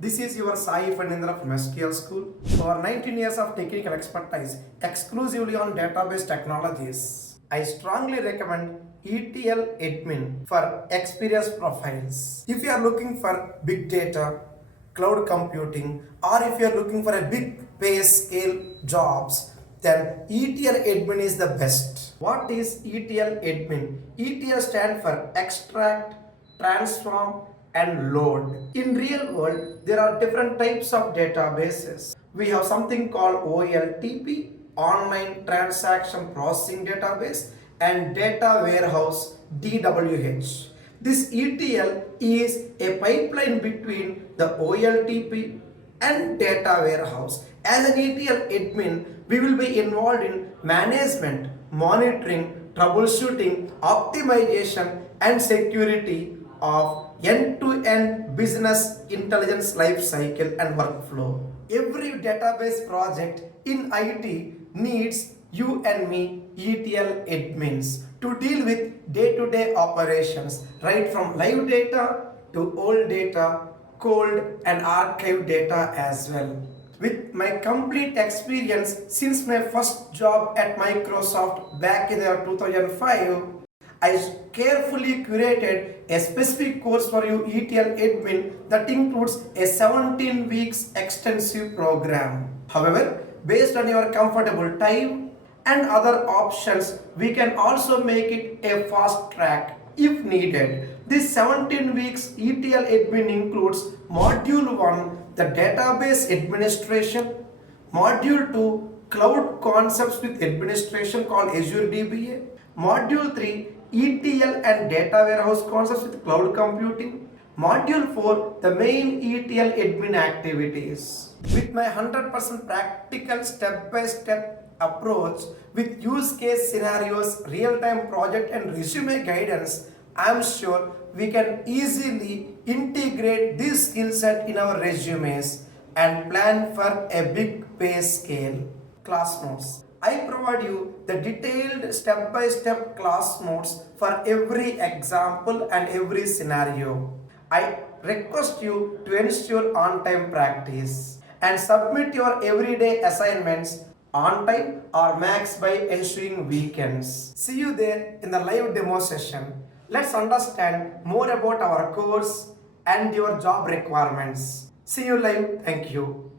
This is your Sai Phanindra from SQL School. Over 19 years of technical expertise exclusively on database technologies. I strongly recommend ETL Admin for experienced profiles. If you are looking for big data, cloud computing, or if you are looking for a big pay scale jobs, then ETL Admin is the best. What is ETL Admin? ETL stands for extract, transform, and load. In real world, there are different types of databases. We have something called OLTP, Online Transaction Processing Database, and Data Warehouse, DWH. This ETL is a pipeline between the OLTP and data warehouse. As an ETL admin, we will be involved in management, monitoring, troubleshooting, optimization, and security of end-to-end business intelligence life cycle and workflow. Every database project in IT needs you and me, ETL admins, to deal with day-to-day operations, right from live data to old data, cold and archived data as well. With my complete experience since my first job at Microsoft back in the year 2005, I carefully curated a specific course for you ETL admin that includes a 17 weeks extensive program. However, based on your comfortable time and other options, we can also make it a fast track if needed. This 17 weeks ETL admin includes Module 1, the database administration, Module 2, cloud concepts with administration called Azure DBA, Module 3, ETL and data warehouse concepts with cloud computing, Module 4, the main ETL admin activities. With my 100% practical step-by-step approach with use case scenarios, real-time project and resume guidance, I am sure we can easily integrate this skill set in our resumes and plan for a big pay scale. Class notes. I provide you the detailed step-by-step class notes for every example and every scenario. I request you to ensure on-time practice and submit your everyday assignments on time or max by ensuring weekends. See you there in the live demo session. Let's understand more about our course and your job requirements. See you live. Thank you.